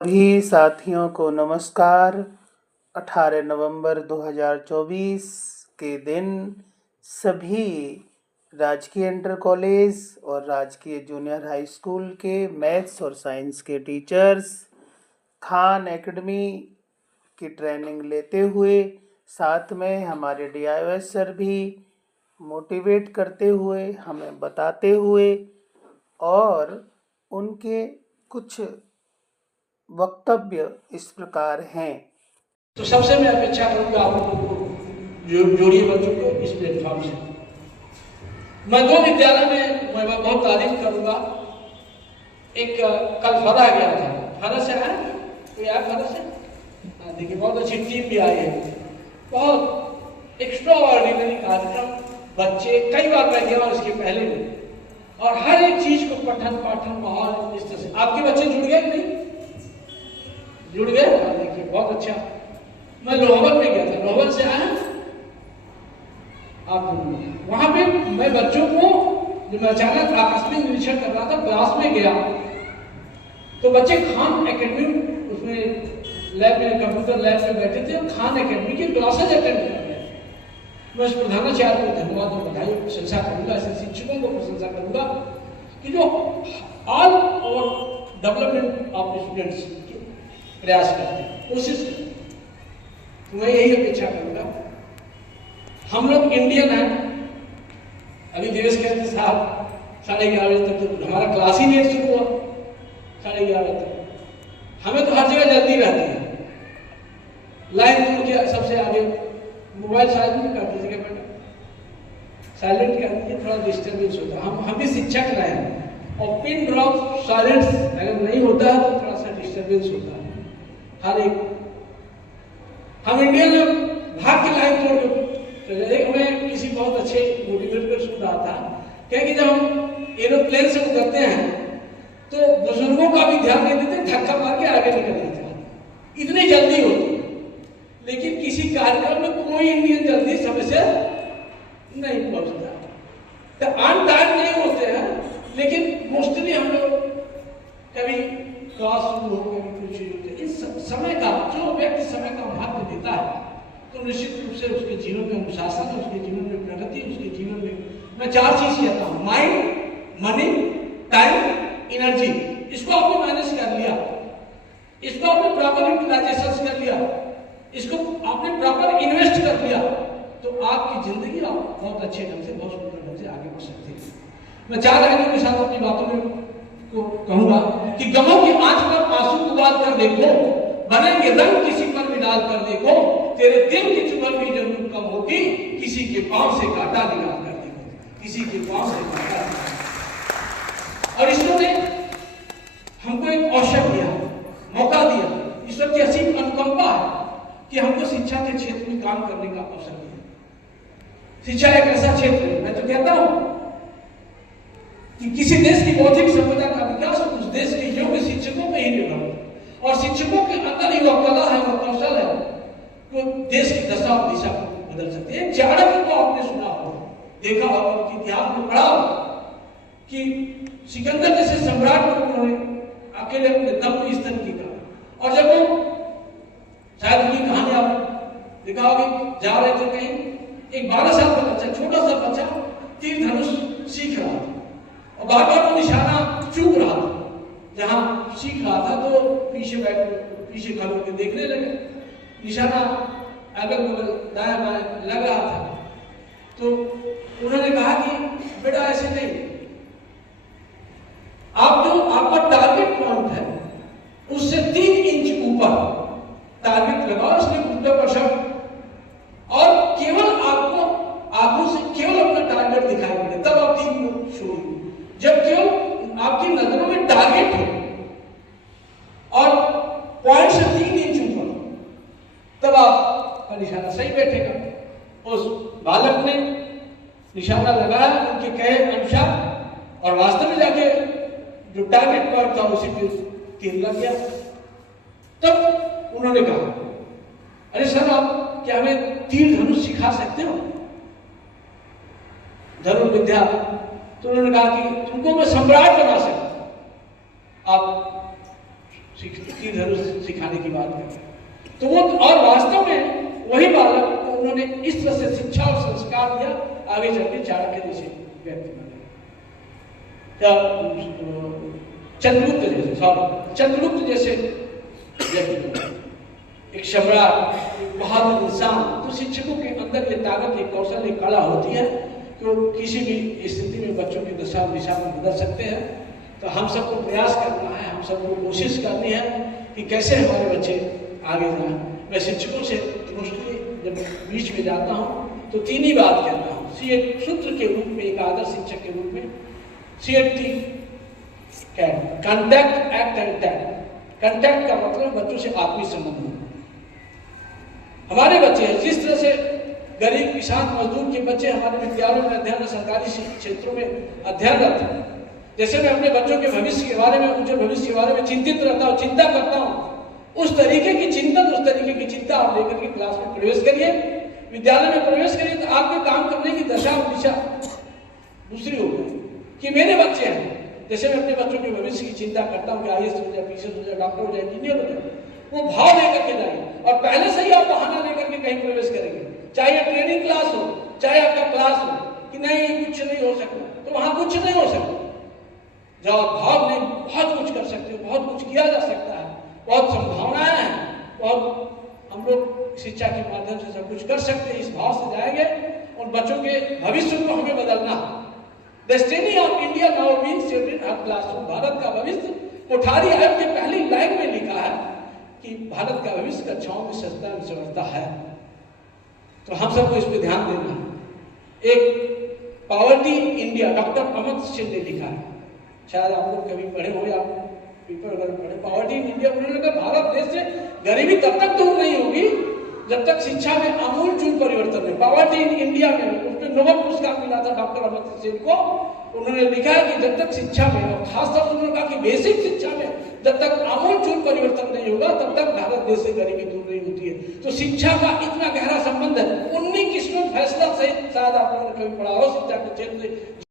सभी साथियों को नमस्कार। 18 नवंबर 2024 के दिन सभी राजकीय इंटर कॉलेज और राजकीय जूनियर हाई स्कूल के मैथ्स और साइंस के टीचर्स खान एकेडमी की ट्रेनिंग लेते हुए, साथ में हमारे DIOS सर भी मोटिवेट करते हुए, हमें बताते हुए और उनके कुछ वक्तव्य इस प्रकार हैं। तो सबसे मैं अपेक्षा करूंगा आप लोगों को जोड़िए बच्चों को इस प्लेटफॉर्म से। मैं दो विद्यालय में मैं बहुत तारीफ करूंगा। एक कल फरा गया था, फरा से है कोई आया फरा से? देखिए बहुत अच्छी टीम भी आई है, बहुत एक्स्ट्राऑर्डिनरी कार्यक्रम। बच्चे कई बार मैं गया इसके पहले भी, और हर एक चीज को पठन पाठन माहौल इस तरह से। आपके बच्चे जुड़ गए नहीं? जुड़ गए? देखिए बहुत अच्छा। मैं लोहवन में गया था, लोहवन से आया आप। वहां पे मैं बच्चों को, जो मैं अचानक आकस्मिक निरीक्षण कर रहा था, क्लास में गया तो बच्चे खान एकेडमी उसमें लैब में, कंप्यूटर लैब में बैठे थे और खान एकेडमी की क्लासेज अटेंड कर रहे थे। मैं उस प्रधानाचार्य को धन्यवाद और बधाई प्रशंसा करूंगा, ऐसे शिक्षकों को प्रशंसा करूंगा कि जो all over development of students प्रयास करते हैं, कोशिश करते हैं। तो मैं यही अपेक्षा करूंगा। हम लोग इंडियन हैं। अभी दिवस कहते साहब 11:30 बजे तक तो हमारा क्लास ही लेट शुरू हुआ, 11:30 तक। हमें तो हर जगह जल्दी रहती है, लाइन दूर के सबसे आगे। मोबाइल साइलेंट कर दीजिएगा बेटा, साइलेंट कर दीजिए, थोड़ा डिस्टर्बेंस होता है। हम भी शिक्षक रहे हैं, और पिन ड्रॉप साइलेंस अगर नहीं होता है तो थोड़ा सा डिस्टर्बेंस होता है हर एक। हम इंडियन लोग भाग के लाइन तोड़ के। एक मैं किसी बहुत अच्छे मोटिवेटर सुन रहा था, क्या कि जब हम एरोप्लेन से उतरते हैं तो बुजुर्गों का भी ध्यान नहीं देते, धक्का मार के आगे निकल जाते हैं, इतनी जल्दी होती है। लेकिन किसी कार्यक्रम में कोई इंडियन जल्दी समय से नहीं पहुंचता, तो ऑन टाइम नहीं होते हैं। लेकिन मोस्टली हम लोग कभी क्लास शुरू हो, कभी कुछ होते। इस समय का, जो व्यक्ति समय का महत्व देता है तो निश्चित रूप से उसके जीवन में अनुशासन, उसके जीवन में प्रगति, उसके जीवन में मैं 4 चीज कहता हूं: माइंड, मनी, टाइम, एनर्जी। इसको आपने मैनेज कर लिया, इसको आपने प्रॉपर यूटिलाइजेशन कर लिया, इसको आपने प्रॉपर इन्वेस्ट कर लिया, तो आपकी जिंदगी आप बहुत अच्छे ढंग से, बहुत सुंदर ढंग से आगे बढ़ सकते हैं। मैं 4 लाइनों के साथ अपनी बातों में को कहूंगा कि गमों की आंच पर आंसू उबाल कर देखो, बनेंगे रंग किसी पर भी डाल कर देखो, तेरे दिल की चुभन भी जरूर कम होगी, किसी के पांव से कांटा निकाल कर देखो, किसी के पांव से कांटा निकाल। और ईश्वर ने हमको एक अवसर दिया, मौका दिया। ईश्वर की असीम अनुकंपा है कि हमको शिक्षा के क्षेत्र में काम करने का अवसर दिया। शिक्षा एक ऐसा क्षेत्र है, मैं तो कहता हूं कि किसी देश की बौद्धिक संपदा का विकास उस देश के योग्य शिक्षकों में ही निर्भर है, और शिक्षकों के अंदर ही वह कला है, वह कौशल है, तो देश की दशा और दिशा को बदल सकते हैं। चाणक्य को आपने सुना हो, देखा हो, उनके इतिहास में पढ़ा हो कि सिकंदर जैसे सम्राट को उन्होंने अकेले अपने दम पे स्तन की कहा। और जब वो, शायद उनकी कहानी आप देखा होगी, जा रहे थे कहीं, एक 12 साल का बच्चा, छोटा सा बच्चा तीर धनुष सीख रहा था, और बार बार वो निशाना चूक रहा था। जहां सीख रहा था तो पीछे खड़े होकर देखने लगे, निशाना अगल बगल दाया बाया लग रहा था। तो उन्होंने कहा कि बेटा ऐसे नहीं, आप जो आपका टारगेट पॉइंट है उससे 3 इंच ऊपर टारगेट लगाओ, इसलिए गुरुत्वाकर्षण, और केवल आपको आंखों से केवल अपना टारगेट दिखाई पड़े, तब आप 3 को छोड़िए। जब केवल आपकी नजरों में टारगेट हो और पॉइंट से 3 इंच ऊपर, तब आपका निशाना सही बैठेगा। उस बालक ने निशाना लगाया उनके कहे अनुसार, और वास्तव में जाके जो टारगेट पॉइंट था उसी पे तीर लग गया। तब उन्होंने कहा, अरे सर, आप क्या हमें तीर धनुष सिखा सकते हो, धनुर्विद्या? तो उन्होंने कहा कि तुमको मैं सम्राट बना सकता हूं, आप धनुष सिखाने की बात करते हैं। तो वो और वास्तव में वही बालक को उन्होंने इस तरह से शिक्षा और संस्कार दिया, आगे चल के चाणक्य जैसे व्यक्ति बने, चंद्रगुप्त जैसे व्यक्ति बने, एक सम्राट, एक बहादुर इंसान। तो शिक्षकों के अंदर ये ताकत, एक कौशल, एक कला होती है कि वो किसी भी स्थिति में बच्चों की दशा दिशा में बदल सकते हैं। तो हम सबको प्रयास करना है, हम सबको कोशिश करनी है कि कैसे हमारे बच्चे आगे जाएं। मैं शिक्षकों से मोस्टली जब बीच में जाता हूँ तो तीन ही बात कहता हूँ, एक सूत्र के रूप में, एक आदर्श शिक्षक के रूप में, CAT, contact, act and tact. Contact का मतलब बच्चों से आत्मीय संबंध होना। हमारे बच्चे हैं, जिस तरह से गरीब किसान मजदूर के बच्चे हमारे विद्यालयों में अध्ययन, सरकारी क्षेत्रों में अध्ययनरत हैं, जैसे मैं अपने बच्चों के भविष्य के बारे में, उनके भविष्य के बारे में चिंतित रहता हूँ, चिंता करता हूँ, उस तरीके की चिंतन, उस तरीके की चिंता आप लेकर के क्लास में प्रवेश करिए, विद्यालय में प्रवेश करिए, तो आपके काम करने की दशा और दिशा दूसरी होगी। कि मेरे बच्चे हैं, जैसे मैं अपने बच्चों के भविष्य की चिंता करता हूँ कि IAS हो जाए, PCS हो जाए, डॉक्टर हो जाए, इंजीनियर हो जाए, वो भाव लेकर के जाइए। और पहले से ही आप बहाना लेकर के कहीं प्रवेश करेंगे, चाहे ट्रेनिंग क्लास हो, चाहे आपका क्लास हो, कि नहीं कुछ नहीं हो सकता, तो वहां कुछ नहीं हो सकता। जब आप भाव नहीं, बहुत कुछ कर सकते हो, बहुत कुछ किया जा सकता है, बहुत संभावनाएं हैं, बहुत हम लोग शिक्षा के माध्यम से सब कुछ कर सकते हैं। इस भाव से जाएंगे और बच्चों के भविष्य को हमें बदलना है। Destiny of India now being shaped in our classroom. भारत का भविष्य कोठारी आयोग के पहली लाइन में लिखा है कि भारत का भविष्य कक्षाओं में सजता एवं संवरता है। तो हम सबको इस पर ध्यान देना है। एक poverty India, doctor Amit Singh ने लिखा है, शायद आप लोग कभी पढ़े हो या पेपर वगैरह पढ़े। पॉवर्टी इन इंडिया, उन्होंने कहा भारत देश से गरीबी तब तक दूर नहीं होगी जब तक शिक्षा में आमूलचूल परिवर्तन नहीं। पॉवर्टी इन इंडिया में उसमें नोबेल पुरस्कार मिला था डॉक्टर अमित सिंह को। उन्होंने लिखा है कि जब तक शिक्षा में, और खासतौर से उन्होंने कहा कि बेसिक शिक्षा में जब तक आमूलचूल परिवर्तन नहीं होगा तब तक भारत देश से गरीबी दूर नहीं होती है। तो शिक्षा का इतना गहरा संबंध है। 19 किस्मों फैसला सहित शायद आप लोगों ने कभी पढ़ा हो शिक्षा के क्षेत्र